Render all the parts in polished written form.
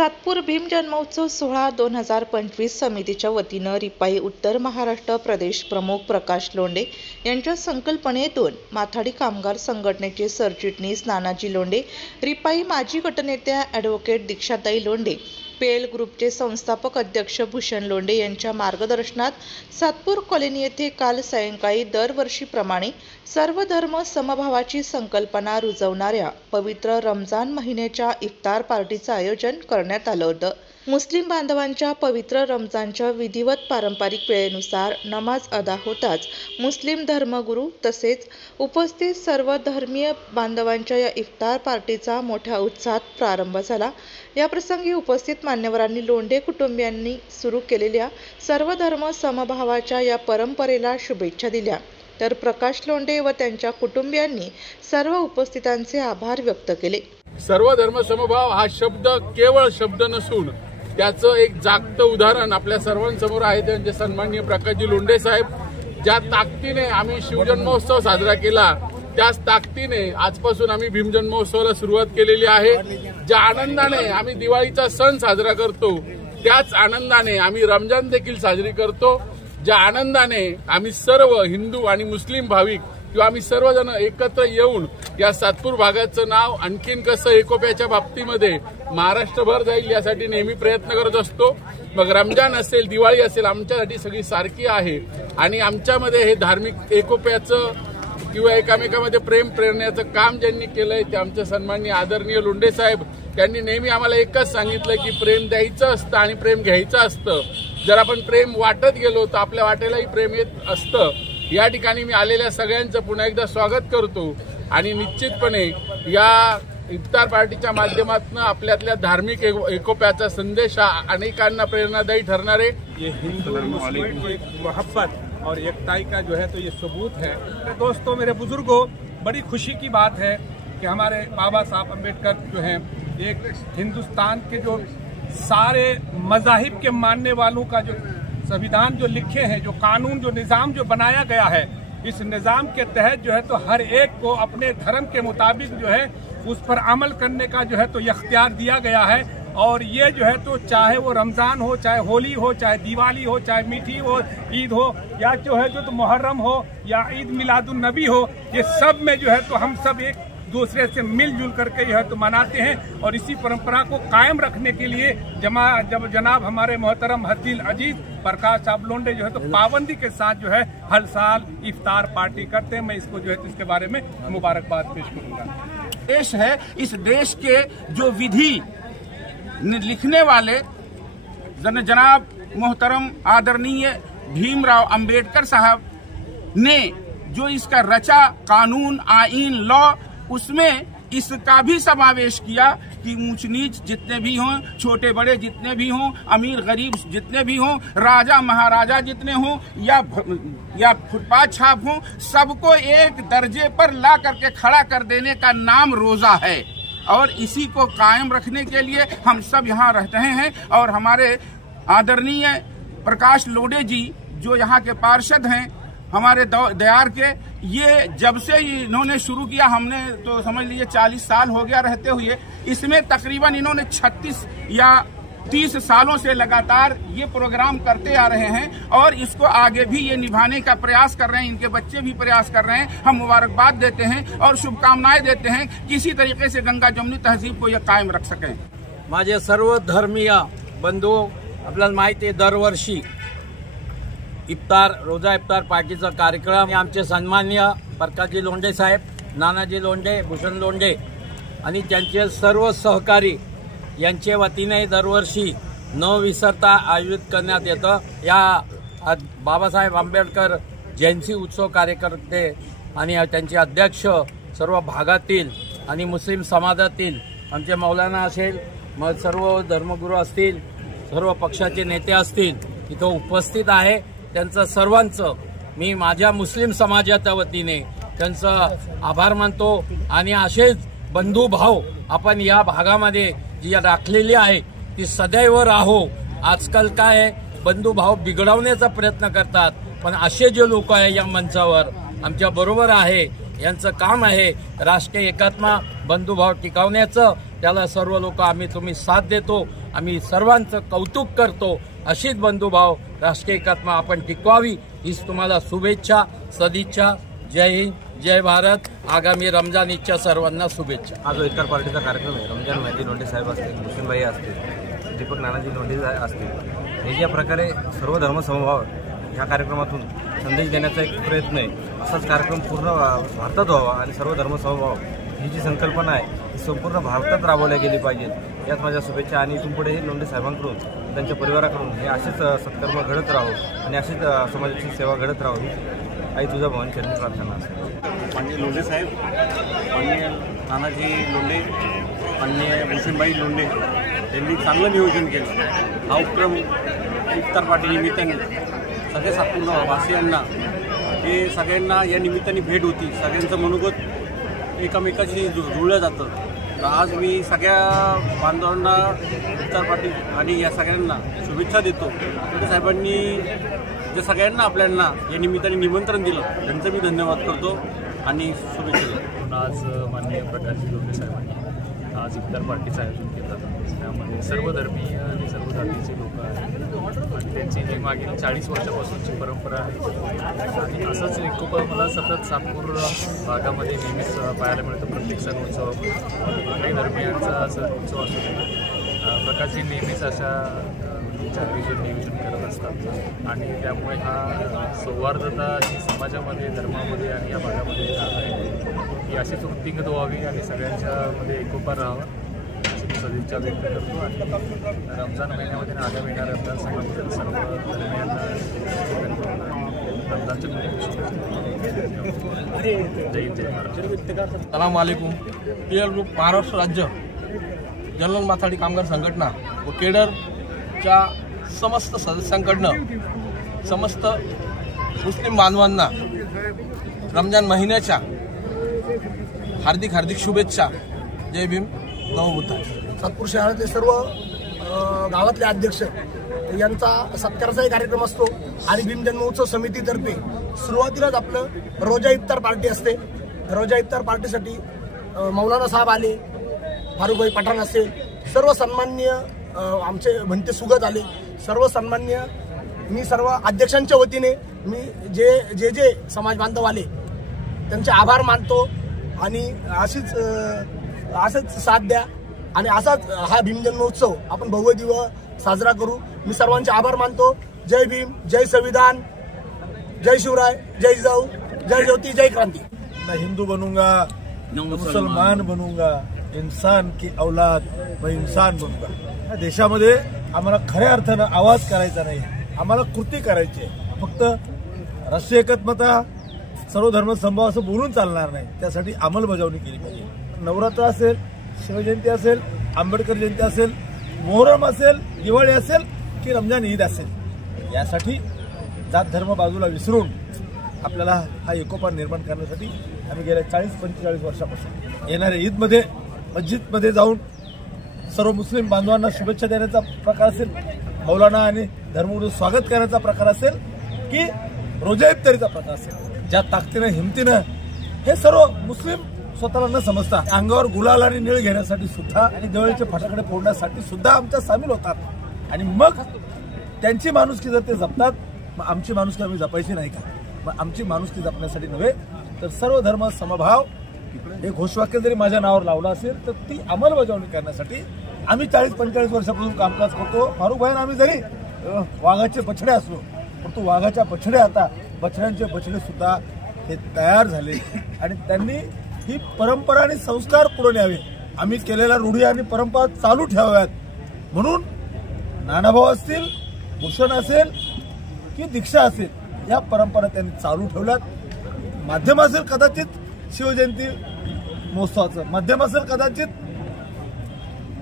सातपूर भीम जन्मोत्सव सोहळा 2025 समितीच्या वतीनं रिपाई उत्तर महाराष्ट्र प्रदेश प्रमुख प्रकाश लोंढे यांच्या संकल्पनेतून माथाडी कामगार संघटनेचे सरचिटणीस नानाजी लोंढे, रिपाई माजी गटनेत्या ॲडव्होकेट दीक्षाताई लोंढे, पेल ग्रुपचे संस्थापक अध्यक्ष भूषण लोंढे यांच्या मार्गदर्शनात सातपूर कॉलनी येथे काल सायंकाळी दरवर्षीप्रमाणे सर्व धर्म समभावाची संकल्पना रुजवणाऱ्या पवित्र रमजान महिन्याच्या इफ्तार पार्टीचं आयोजन करण्यात आलं होतं। मुस्लिम बांधवांच्या पवित्र रमजानच्या विधिवत पारंपरिक वेळेनुसार नमाज अदा होताच मुस्लिम धर्मगुरू तसेच उपस्थित सर्व धर्मीय बांधवांच्या या इफ्तार पार्टीचा मोठ्या उत्साहात प्रारंभ झाला। या प्रसंगी उपस्थित मान्यवरांनी लोंढे कुटुंबियांनी सुरू केलेल्या सर्व धर्म समभावाच्या या परंपरेला शुभेच्छा दिल्या, तर प्रकाश लोंढे व त्यांच्या कुटुंबियांनी सर्व उपस्थितांचे आभार व्यक्त केले। सर्व धर्म समभाव हा शब्द केवळ शब्द नसून त्याचं एक जागतं उदाहरण आपल्या सर्वांसमोर आहे। त्यांचे सन्माननीय प्रकाशजी लोंढे साहेब ज्या ताकदीने आम्ही शिवजन्मोत्सव साजरा केला, त्याच ताकदीने आजपासून आम्ही भीम जन्मोत्सवाला सुरुवात केलेली आहे। ज्या आनंदाने आम्ही दिवाळीचा सण साजरा करतो, त्याच आनंदाने आम्ही रमजान देखील साजरी करतो। ज्या आनंदाने आम्ही सर्व हिंदू आणि मुस्लिम भाविक किंवा आम्ही सर्वजण एकत्र येऊन या सातपूर भागाचं नाव आणखीन कसं एकोप्याच्या बाबतीमध्ये महाराष्ट्रभर जाईल यासाठी नेहमी प्रयत्न करत असतो। मग रमजान असेल, दिवाळी असेल, आमच्यासाठी सगळी सारखी आहे आणि आमच्यामध्ये हे धार्मिक एकोप्याचं किंवा एकामेकामध्ये प्रेम प्रेरण्याचं काम ज्यांनी केलंय ते आमचे सन्माननीय आदरणीय लोंढे साहेब यांनी नेहमी आम्हाला एकच सांगितलं की प्रेम द्यायचं असतं आणि प्रेम घ्यायचं असतं। जर आपण प्रेम वाटत गेलो तर आपल्या वाटेलाही प्रेम येत असतं। या ठिकाणी मी आलेल्या सगळ्यांचं पुन्हा एकदा स्वागत करतो आणि निश्चितपणे या इफ्तार पार्टीच्या माध्यमातून आपल्यातल्या धार्मिक एकोप्याचा संदेश हा अनेकांना प्रेरणादायी ठरणार आहे। ये हिंदू मुस्लिम की मोहब्बत और एकताई का जो है तो ये सबूत है। तो दोस्तों, मेरे बुजुर्गों, बड़ी खुशी की बात है कि हमारे बाबा साहब अम्बेडकर जो हैं एक हिंदुस्तान के जो सारे मज़ाहिब के मानने वालों का जो संविधान जो लिखे हैं, जो कानून, जो निज़ाम जो बनाया गया है, इस निज़ाम के तहत जो है तो हर एक को अपने धर्म के मुताबिक जो है उस पर अमल करने का जो है तो इख्तियार दिया गया है। और ये जो है तो चाहे वो रमज़ान हो, चाहे होली हो, चाहे दिवाली हो, चाहे मीठी हो, ईद हो, या जो है जो तो मुहर्रम हो या ईद मिलादुन नबी हो, ये सब में जो है तो हम सब एक दूसरे से मिलजुल करके जो है तो मनाते हैं। और इसी परंपरा को कायम रखने के लिए जब जनाब हमारे मोहतरम हदील अजीज प्रकाश साहब लोंढे जो है तो पाबंदी के साथ जो है हर साल इफ्तार पार्टी करते हैं। मैं इसको जो है तो इसके बारे में मुबारकबाद पेश करूंगा। देश है, इस देश के जो विधि लिखने वाले जनाब मोहतरम आदरणीय भीमराव अंबेडकर साहब ने जो इसका रचा कानून, आईन, लॉ, उसमें इसका भी समावेश किया कि ऊंच नीच जितने भी हों, छोटे बड़े जितने भी हों, अमीर गरीब जितने भी हों, राजा महाराजा जितने हों या फुटपाथ छाप हों, सबको एक दर्जे पर ला करके खड़ा कर देने का नाम रोजा है। और इसी को कायम रखने के लिए हम सब यहाँ रह रहे हैं। और हमारे आदरणीय प्रकाश लोंढे जी जो यहाँ के पार्षद हैं हमारे दयार के, ये जब से इन्होंने शुरू किया, हमने तो समझ लीजिए 40 साल हो गया रहते हुए, इसमें तकरीबन इन्होंने 36 या 30 सालों से लगातार ये प्रोग्राम करते आ रहे हैं और इसको आगे भी ये निभाने का प्रयास कर रहे हैं। इनके बच्चे भी प्रयास कर रहे हैं। हम मुबारकबाद देते हैं और शुभकामनाएं देते हैं कि इसी तरीके से गंगा जमुनी तहजीब को ये कायम रख सकें। माझे सर्व धर्मीय बंधू, आपल्याला माहिती आहे दरवर्षी रोजा इफ्तार पार्टीचा कार्यक्रम आमचे सन्माननीय प्रकाशजी लोंढे साहेब, नानाजी लोंढे, भूषण लोंढे आणि त्यांचे सर्व सहकारी यांच्या वतीने दरवर्षी न विसरता आयोजित करण्यात येतं। या बाबासाहेब आंबेडकर जयंती उत्सव कार्यकर्ते आणि त्यांचे अध्यक्ष सर्व भागातील आणि मुस्लिम समाजातील आमचे मौलाना असेल, मग सर्व धर्मगुरू असतील, सर्व पक्षाचे नेते असतील, इथं उपस्थित आहे। त्यांचं सर्वांचं मी माझ्या मुस्लिम समाजाच्या वतीने त्यांचं आभार मानतो आणि असेच बंधुभाव आपण या भागामध्ये जी राखलेली आहे ती सदैव राहो। आजकाल काय बंधुभाव बिघडवण्याचा प्रयत्न करतात, पण असे जे लोक आहे या मंचावर आमच्या बरोबर आहे, यांचं काम आहे राष्ट्रीय एकात्मा बंधुभाव टिकवण्याचं। त्याला सर्व लोक तुम्ही साथ देतो आम्ही सर्वांचं कौतुक करतो. अशीच बंधुभाव राष्ट्रीय एकात्मा आपण टिकवावी हीच तुम्हाला शुभेच्छा, सदिच्छा. जय हिंद, जय भारत. आगामी रमजान ईदच्या सर्वांना शुभेच्छा. हा जो इफ्तार पार्टीचा कार्यक्रम आहे, रमजान मेहदी लोंढे साहेब असतील, भूषणभाई असतील, दीपक नानाजी लोंढे असतील, हे ज्या प्रकारे सर्व धर्मसमभाव ह्या कार्यक्रमातून संदेश देण्याचा एक प्रयत्न आहे. असाच कार्यक्रम पूर्ण भारतात व्हावा आणि सर्व धर्मसमभाव ही जी संकल्पना आहे ही संपूर्ण भारतात राबवल्या गेली पाहिजे. यात माझ्या शुभेच्छा. आणि इथून पुढे लोंढे साहेबांकडून त्यांच्या परिवाराकडून हे असेच सत्कर्म घडत राहो आणि अशीच समाजाची सेवा घडत राहो ही आई तुझ्या भवानी चरणी प्रार्थना असेल. माननीय लोंढे साहेब, माननीय नानाजी लोंढे, माननीय भूषणभाई लोंढे यांनी चांगलं नियोजन केलं. हा उपक्रम इफ्तार पार्टी निमित्ताने सगळ्या सातपूर्ण वासियांना हे सगळ्यांना या निमित्ताने भेट होती. सगळ्यांचं मनोगत एकमेकाशी जुळलं जातं. तर आज मी सगळ्या बांधवांना इफ्तार पार्टी आणि या सगळ्यांना शुभेच्छा देतो. लोंढे साहेबांनी जे सगळ्यांना आपल्याला या निमित्ताने निमंत्रण दिलं त्यांचं मी धन्यवाद करतो आणि शुभेच्छा देतो. आज माननीय प्रकाशजी लोंढे साहेबांनी आज इफ्तार पार्टीचं आयोजन केलं. त्यामध्ये सर्व धर्मीय आणि सर्व जातीचे लोक आहेत आणि त्यांची ही मागील 40 वर्षापासूनची परंपरा आहे. आणि असंच एकोपा मला सतत सातपूर भागामध्ये नेहमीच पाहायला मिळतं. प्रत्येक सण उत्सव कुठल्याही धर्मियांचा सण उत्सव असतो. प्रकाशजी नेहमीच अशा नियोजन करत असतात आणि त्यामुळे हा सौहार्दता ही समाजामध्ये, धर्मामध्ये आणि या भागामध्ये ही अशीच वृत्तीगत व्हावी आणि सगळ्यांच्यामध्ये एकोपा राहावा अशी मी सदिच्छा व्यक्त करतो. आणि रमजान महिन्यामध्ये आगामी येणाऱ्या रमजान सणाबद्दल सर्व धर्मियांना रमजानच्या जय हिंद, जय महाराष्ट्र. सलाम वालेकुम. पीएल ग्रुप महाराष्ट्र राज्य जनरल माथाडी कामगार संघटना व केडरच्या समस्त सदस्यांकडनं समस्त मुस्लिम बांधवांना रमजान महिन्याच्या हार्दिक हार्दिक शुभेच्छा. जय भीम, नमो बुद्धाय. सातपूर शहरातले सर्व गावातले अध्यक्ष यांचा सत्काराचाही कार्यक्रम असतो आणि भीम जन्मोत्सव समितीतर्फे सुरुवातीलाच आपलं रोजा इफ्तार पार्टी असते. रोजा इफ्तार पार्टीसाठी मौलाना साहेब आले, फारुखभाई पठाण असेल, सर्व सन्माननीय आमचे म्हणते सुगत आले, सर्व सन्माननीय. मी सर्व अध्यक्षांच्या वतीने मी जे जे समाज बांधव आले त्यांचे आभार मानतो आणि असंच साथ द्या आणि असाच हा भीम जन्मोत्सव आपण भव्य दिवस साजरा करू. मी सर्वांचे आभार मानतो. जय भीम, जय संविधान, जय शिवराय, जय जिजाऊ, जय ज्योती, जय क्रांती. मैं हिंदू बनूंगा, मुसलमान बनूंगा, इंसान की औलाद, मैं इंसान बनूंगा. या देशामध्ये आम्हाला खऱ्या अर्थानं आवाज करायचा नाही, आम्हाला कृती करायची आहे. फक्त राष्ट्रीय एकात्मता, सर्व धर्म समभाव असं बोलून चालणार नाही, त्यासाठी अंमलबजावणी केली पाहिजे. नवरात्र असेल, शिवजयंती असेल, आंबेडकर जयंती असेल, मोहरम असेल, दिवाळी असेल की रमजान ईद असेल, यासाठी जात धर्म बाजूला विसरून आपल्याला हा एकोपा निर्माण करण्यासाठी आम्ही गेल्या 40-45 वर्षापासून येणाऱ्या ईदमध्ये मस्जिदमध्ये जाऊन सर्व मुस्लिम बांधवांना शुभेच्छा देण्याचा प्रकार असेल, मौलाना आणि धर्मगुरू स्वागत करण्याचा प्रकार असेल की रोजा इफ्तारीचा प्रकार असेल, ज्या ताकदीनं हिमतीनं हे सर्व मुस्लिम स्वतःला न समजता अंगावर गुलाल आणि निळ घेण्यासाठी सुद्धा आणि दिवाळीचे फटाकडे फोडण्यासाठी सुद्धा आमच्या सामील होतात. आणि मग त्यांची माणुसकी जर ते जपतात, मग आमची माणुसकी आम्ही जपायची नाही का? मग आमची माणुसकी जपण्यासाठी नव्हे तर सर्व धर्म समभाव हे घोषवाक्य जरी माझ्या नावावर लावलं असेल तर ती अंमलबजावणी करण्यासाठी आम्ही 40-45 वर्षापासून कामकाज करतो. फारुखभाई आम्ही जरी वाघाचे बछडे असलो, परंतु वाघाच्या बछडे आता बछड्यांचे बछडे सुद्धा हे तयार झाले आणि त्यांनी ही परंपरा आणि संस्कार पुढे न्यावे. आम्ही केलेल्या रूढी आणि परंपरा चालू ठेवाव्यात म्हणून नानाभाऊ असतील, भूषण असेल की दीक्षा असेल, या परंपरा त्यांनी चालू ठेवल्यात. माध्यम असेल कदाचित शिवजयंती महोत्सवाचं, माध्यम असेल कदाचित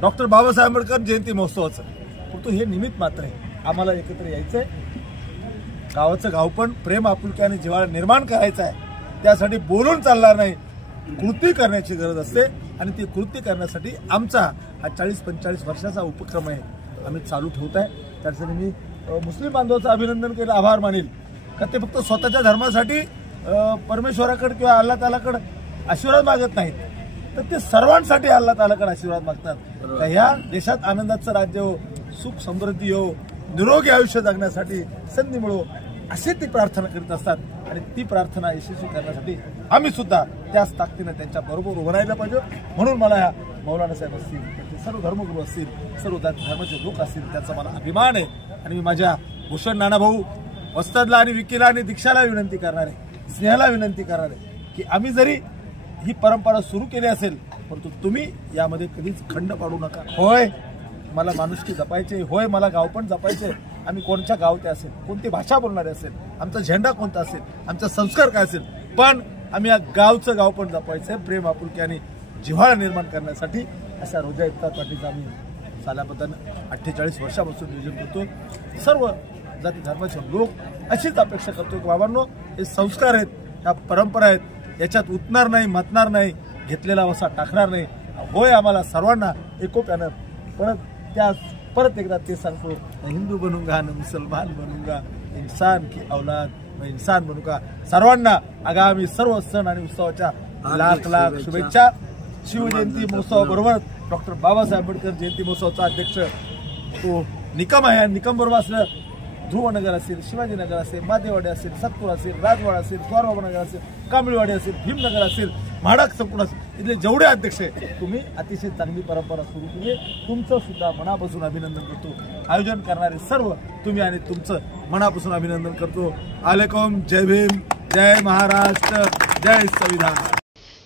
डॉक्टर बाबासाहेब आंबेडकर जयंती महोत्सवाचं, परंतु हे निमित्त मात्र आहे. आम्हाला एकत्र यायचंय, गावाचं गावपण प्रेम आपुलकी आणि जिव्हाळा निर्माण करायचं आहे. त्यासाठी बोलून चालणार नाही, कृती करण्याची गरज असते आणि ती कृती करण्यासाठी आमचा हा 40-45 वर्षाचा उपक्रम आहे आम्ही चालू ठेवत आहे. त्यासाठी मी मुस्लिम बांधवाचं अभिनंदन केलं, आभार मानेल का ते फक्त स्वतःच्या धर्मासाठी परमेश्वराकडे किंवा अल्लाह तालाकडे आशीर्वाद मागत नाहीत, तर ते सर्वांसाठी अल्लाह तालाकडे आशीर्वाद मागतात. तर ह्या देशात आनंदाचं राज्य हो, सुख समृद्धी हो, निरोगी आयुष्य जगण्यासाठी संधी मिळो असे ते प्रार्थना करीत असतात. आणि ती प्रार्थना यशस्वी करण्यासाठी आम्ही सुद्धा त्याच ताकदीने त्यांच्या बरोबर उभं राहायला पाहिजे. म्हणून मला ह्या मौलाना साहेब असतील, त्यांचे सर्व धर्मगुरू असतील, सर्व धर्माचे लोक असतील, त्याचा मला अभिमान आहे. आणि मी माझ्या भूषण नानाभाऊ वस्तादला आणि विकीला आणि दीक्षाला विनंती करणार आहे, स्नेहाला विनंती करणार आहे की आम्ही जरी ही परंपरा सुरू केली असेल परंतु तुम्ही यामध्ये कधीच खंड पाडू नका. होय मला माणुसकी जपायचे, होय मला गाव पण जपायचे, आम्ही कोणत्या गावते असेल, कोणती भाषा बोलणारे असेल, आमचा झेंडा कोणता असेल, आमचा संस्कार काय असेल, पण आम्ही या गावचं गाव पण जपायचं, प्रेम आपुलकी आणि जिव्हाळा निर्माण करण्यासाठी अशा रोजा इफ्तार पार्टीचा आम्ही सालाबद्दल 48 वर्षापासून नियोजन करतो. सर्व जाती धर्माचे लोक अशीच अपेक्षा करतो की बाबांनो हे संस्कार आहेत, ह्या परंपरा आहेत, याच्यात उतणार नाही, मतणार नाही, घेतलेला वसा टाकणार नाही. होय आम्हाला सर्वांना एकोप्यानं परत एकदा ते सांगतो, हिंदू बनूंगा न मुसलमान बनूंगा, इंसान की औलाद मैं इंसान बनूंगा. सर्वांना आगामी सर्व सण आणि उत्सवाच्या लाख लाख शुभेच्छा. शिवजयंती महोत्सवाबरोबर डॉक्टर बाबासाहेब आंबेडकर जयंती महोत्सवाचा अध्यक्ष तो निकम आहे. निकम बरोबर असलं ध्रुवनगर असेल, शिवाजीनगर असेल, मादेवाडी असेल, सत्तूर असेल, राजवाडा असेल, स्वारबाबानगर असेल, कांबळीवाडी असेल, भीमनगर असेल, म्हाडक संकुल असेल, इथले जेवढे अध्यक्ष आहे तुम्ही अतिशय चांगली परंपरा सुरू केली. तुमचं सुद्धा मनापासून अभिनंदन करतो. आयोजन करणारे सर्व तुम्ही आणि तुमचं मनापासून अभिनंदन करतो. अलैकुम, जय भीम, जय महाराष्ट्र, जय संविधान.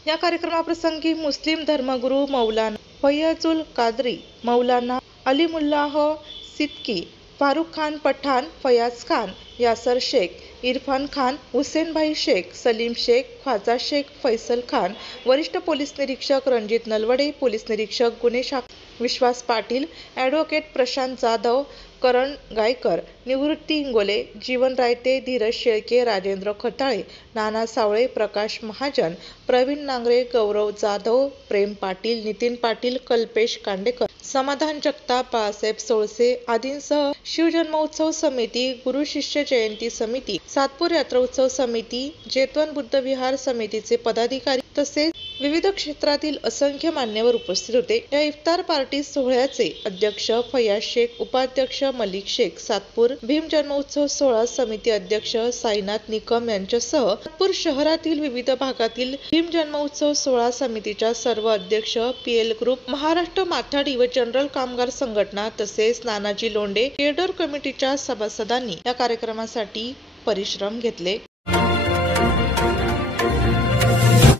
या कार्यक्रमाप्रसंगी मुस्लिम धर्मगुरू मौलाना फैयाजुल कादरी, मौलाना अलीमुल्लाह सिद्दीकी, फारुख खान पठाण, फयाज खान, यासर शेख, इरफान खान, हुसेनभाई शेख, सलीम शेख, ख्वाजा शेख, फैसल खान, वरिष्ठ पोलीस निरीक्षक रणजित नलवडे, पोलीस निरीक्षक गुन्हे शाखा विश्वास पाटील, ॲडव्होकेट प्रशांत जाधव, करण गायकर, निवृत्ती इंगोले, जीवन रायते, धीरज शेळके, राजेंद्र खताळे, नाना सावळे, प्रकाश महाजन, प्रवीण नांगरे, गौरव जाधव, प्रेम पाटील, नितीन पाटील, कल्पेश कांडेकर, समाधान जगताप, बाळासाहेब सोळसे आदींसह शिवजन्मोत्सव समिती, गुरु शिष्य जयंती समिती, सातपूर यात्रोत्सव समिती, जेतवन बुद्ध विहार समितीचे पदाधिकारी तसेच विविध क्षेत्रातील असंख्य मान्यवर उपस्थित होते. या इफ्तार पार्टी सोहळ्याचे अध्यक्ष फयाज शेख, उपाध्यक्ष मलिक शेख, सातपूर भीम जन्मोत्सव सोहळा समिती अध्यक्ष साईनाथ निकम यांच्यासह सातपूर शहरातील विविध भागातील भीम जन्मोत्सव सोहळा समितीच्या सर्व अध्यक्ष, PL ग्रुप, महाराष्ट्र माथाडी व जनरल कामगार संघटना तसेच नानाजी लोंढे केडर कमिटीच्या सभासदांनी या कार्यक्रमासाठी परिश्रम घेतले.